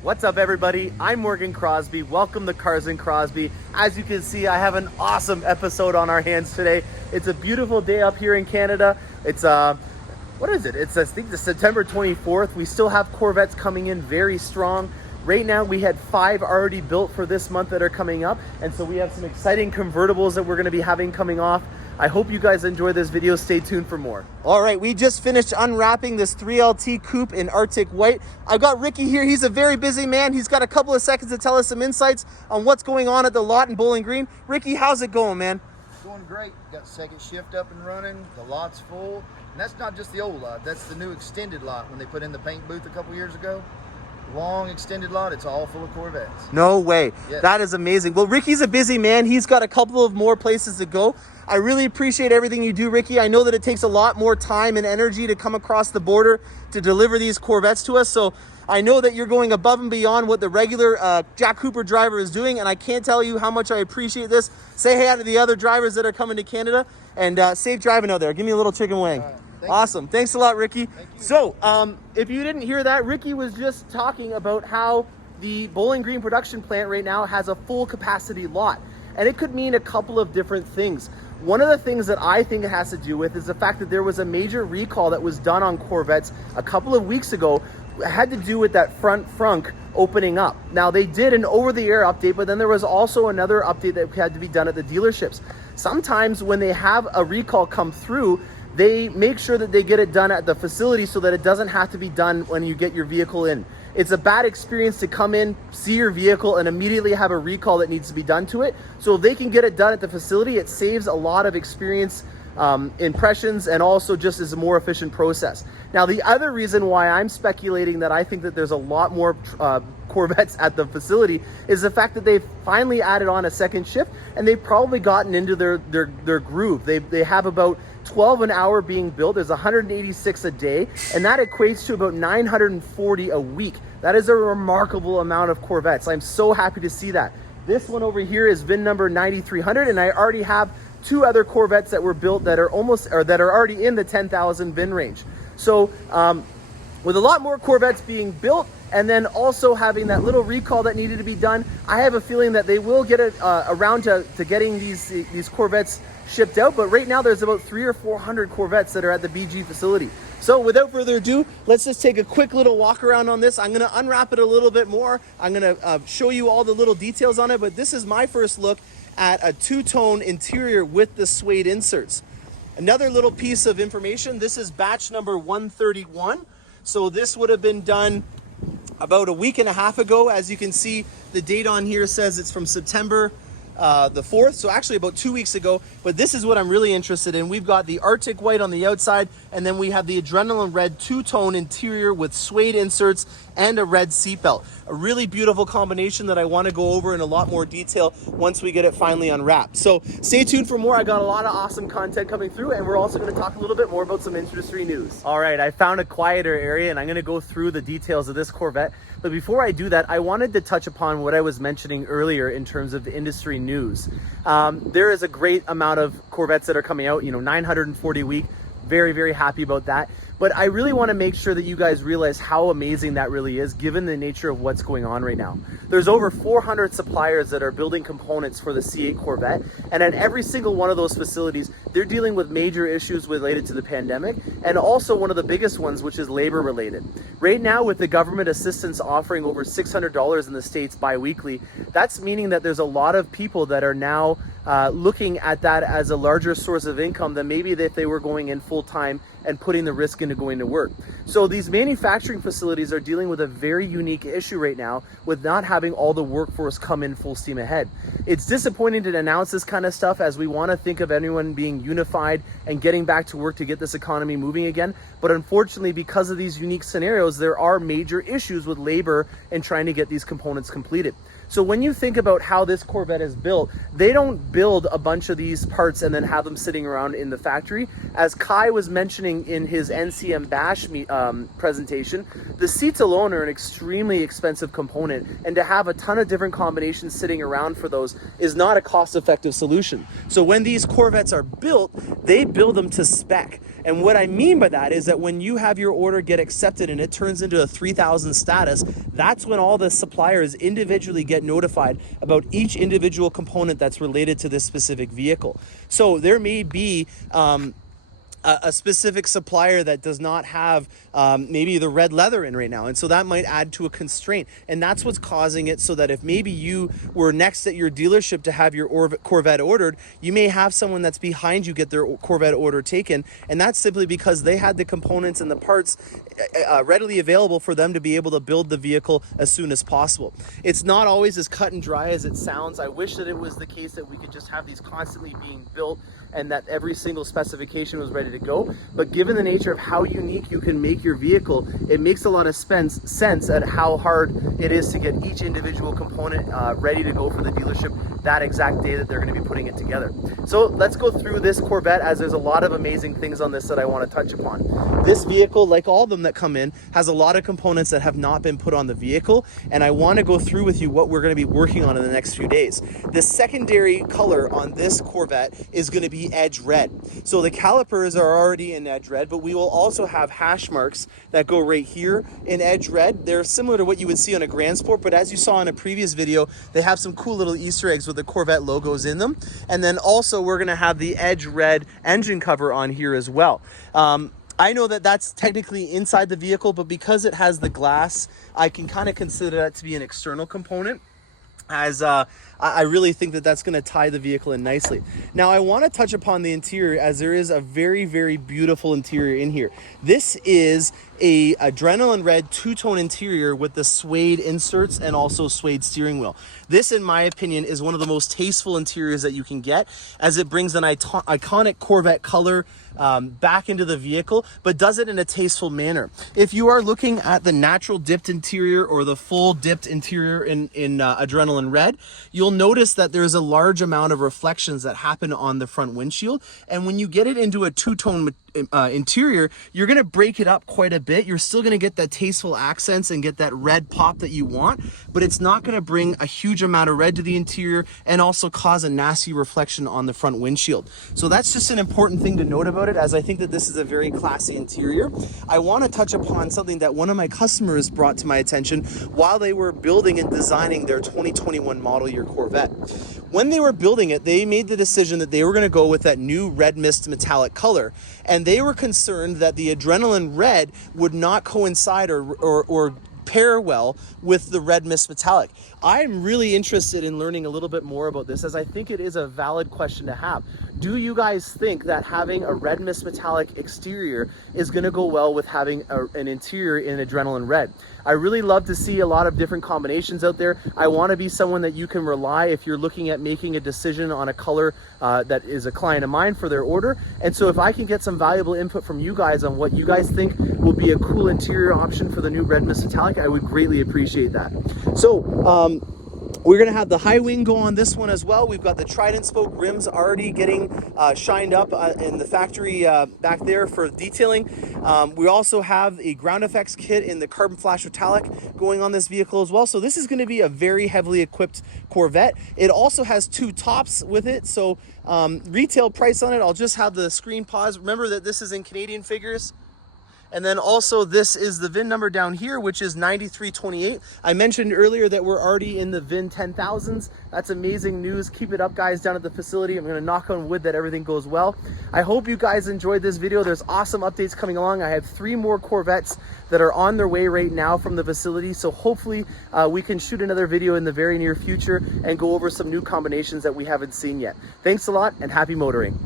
What's up, everybody? I'm Morgan Crosbie. Welcome to Cars and Crosbie. As you can see, I have an awesome episode on our hands today. It's a beautiful day up here in Canada. It's what is it? It's I think the September 24th. We still have Corvettes coming in very strong. Right now, we had 5 already built for this month that are coming up, and so we have some exciting convertibles that we're going to be having coming off. I hope you guys enjoy this video. Stay tuned for more. All right, we just finished unwrapping this 3LT coupe in Arctic White. I've got Ricky here. He's a very busy man. He's got a couple of seconds to tell us some insights on what's going on at the lot in Bowling Green. Ricky, how's it going, man? Going great. Got second shift up and running. The lot's full. And that's not just the old lot. That's the new extended lot when they put in the paint booth a couple years ago. Long extended lot. It's all full of Corvettes. No way. Yes. That is amazing. Well, Ricky's a busy man. He's got a couple of more places to go. I really appreciate everything you do, Ricky. I know that it takes a lot more time and energy to come across the border to deliver these Corvettes to us. So I know that you're going above and beyond what the regular Jack Cooper driver is doing. And I can't tell you how much I appreciate this. Say hey to the other drivers that are coming to Canada, and safe driving out there. Give me a little chicken wing. Awesome. Thanks a lot, Ricky. So if you didn't hear that, Ricky was just talking about how the Bowling Green production plant right now has a full capacity lot. And it could mean a couple of different things. One of the things that I think it has to do with is the fact that there was a major recall that was done on Corvettes a couple of weeks ago. It had to do with that front frunk opening up. Now, they did an over-the-air update, but then there was also another update that had to be done at the dealerships. Sometimes when they have a recall come through, they make sure that they get it done at the facility so that it doesn't have to be done when you get your vehicle in. It's a bad experience to come in, see your vehicle, and immediately have a recall that needs to be done to it. So if they can get it done at the facility, it saves a lot of experience, impressions, and also just is a more efficient process. Now, the other reason why I'm speculating that I think that there's a lot more Corvettes at the facility is the fact that they've finally added on a second shift, and they've probably gotten into their groove. They have about 12 an hour being built. There's 186 a day, and that equates to about 940 a week. That is a remarkable amount of Corvettes. I'm so happy to see that. This one over here is VIN number 9300, and I already have 2 other Corvettes that were built that are already in the 10,000 VIN range. So with a lot more Corvettes being built, and then also having that little recall that needed to be done, I have a feeling that they will get it around to getting these Corvettes shipped out. But right now there's about 300 or 400 Corvettes that are at the BG facility. So without further ado, let's just take a quick little walk around on this. I'm going to unwrap it a little bit more. I'm going to show you all the little details on it, but this is my first look at a 2-tone interior with the suede inserts. Another little piece of information, this is batch number 131. So this would have been done about a week and a half ago. As you can see, the date on here says it's from September the 4th, so actually about 2 weeks ago. But this is what I'm really interested in. We've got the Arctic White on the outside, and then we have the Adrenaline Red 2-tone interior with suede inserts and a red seatbelt. A really beautiful combination that I want to go over in a lot more detail once we get it finally unwrapped. So stay tuned for more. I got a lot of awesome content coming through, and we're also going to talk a little bit more about some industry news. All right, I found a quieter area, and I'm going to go through the details of this Corvette. But before I do that, I wanted to touch upon what I was mentioning earlier in terms of the industry news. There is a great amount of Corvettes that are coming out, 940 a week. Very, very happy about that. But I really want to make sure that you guys realize how amazing that really is, given the nature of what's going on right now. There's over 400 suppliers that are building components for the C8 Corvette, and at every single one of those facilities, they're dealing with major issues related to the pandemic, and also one of the biggest ones, which is labor related. Right now, with the government assistance offering over $600 in the States bi-weekly, that's meaning that there's a lot of people that are now looking at that as a larger source of income than maybe if they were going in full-time and putting the risk into going to work. So these manufacturing facilities are dealing with a very unique issue right now with not having all the workforce come in full steam ahead. It's disappointing to announce this kind of stuff, as we want to think of everyone being unified and getting back to work to get this economy moving again. But unfortunately, because of these unique scenarios, there are major issues with labor and trying to get these components completed. So when you think about how this Corvette is built, they don't build a bunch of these parts and then have them sitting around in the factory. As Kai was mentioning mentioning in his NCM Bash presentation, the seats alone are an extremely expensive component, and to have a ton of different combinations sitting around for those is not a cost-effective solution. So when these Corvettes are built, they build them to spec. And what I mean by that is that when you have your order get accepted and it turns into a 3000 status, that's when all the suppliers individually get notified about each individual component that's related to this specific vehicle. So there may be a specific supplier that does not have maybe the red leather in right now, and so that might add to a constraint, and that's what's causing it. So that if maybe you were next at your dealership to have your Corvette ordered, you may have someone that's behind you get their Corvette order taken, and that's simply because they had the components and the parts readily available for them to be able to build the vehicle as soon as possible. It's not always as cut and dry as it sounds. I wish that it was the case that we could just have these constantly being built and that every single specification was ready to go. But given the nature of how unique you can make your vehicle, it makes a lot of sense at how hard it is to get each individual component ready to go for the dealership that exact day that they're going to be putting it together. So let's go through this Corvette, as there's a lot of amazing things on this that I want to touch upon. This vehicle, like all of them that come in, has a lot of components that have not been put on the vehicle, and I want to go through with you what we're going to be working on in the next few days. The secondary color on this Corvette is going to be edge red. So the calipers are already in edge red, but we will also have hash marks that go right here in edge red. They're similar to what you would see on a Grand Sport, but as you saw in a previous video, they have some cool little Easter eggs with the Corvette logos in them. And then also we're going to have the edge red engine cover on here as well. I know that that's technically inside the vehicle, but because it has the glass, I can kind of consider that to be an external component, as I really think that that's going to tie the vehicle in nicely. Now I want to touch upon the interior, as there is a very, very beautiful interior in here. This is a adrenaline red two-tone interior with the suede inserts and also suede steering wheel. This, in my opinion, is one of the most tasteful interiors that you can get, as it brings an iconic Corvette color back into the vehicle, but does it in a tasteful manner. If you are looking at the natural dipped interior or the full dipped interior in adrenaline red, you'll notice that there's a large amount of reflections that happen on the front windshield. And when you get it into a two-tone interior, you're going to break it up quite a bit. You're still going to get that tasteful accents and get that red pop that you want, but it's not going to bring a huge amount of red to the interior and also cause a nasty reflection on the front windshield. So that's just an important thing to note about it, as I think that this is a very classy interior. I want to touch upon something that one of my customers brought to my attention while they were building and designing their 2021 model year Corvette. When they were building it, they made the decision that they were going to go with that new red mist metallic color, and they were concerned that the adrenaline red would not coincide or pair well with the red mist metallic. I'm really interested in learning a little bit more about this, as I think it is a valid question to have. Do you guys think that having a red mist metallic exterior is going to go well with having an interior in adrenaline red? I really love to see a lot of different combinations out there. I want to be someone that you can rely if you're looking at making a decision on a color that is a client of mine for their order. And so if I can get some valuable input from you guys on what you guys think will be a cool interior option for the new red mist metallic, I would greatly appreciate that. So we're going to have the high wing go on this one as well. We've got the Trident spoke rims already getting shined up in the factory back there for detailing. We also have a ground effects kit in the carbon flash metallic going on this vehicle as well. So this is going to be a very heavily equipped Corvette. It also has two tops with it. So retail price on it, I'll just have the screen pause. Remember that this is in Canadian figures. And then also this is the VIN number down here, which is 9328. I mentioned earlier that we're already in the VIN 10,000s. That's amazing news. Keep it up, guys, down at the facility. I'm going to knock on wood that everything goes well. I hope you guys enjoyed this video. There's awesome updates coming along. I have 3 more Corvettes that are on their way right now from the facility. So hopefully we can shoot another video in the very near future and go over some new combinations that we haven't seen yet. Thanks a lot and happy motoring.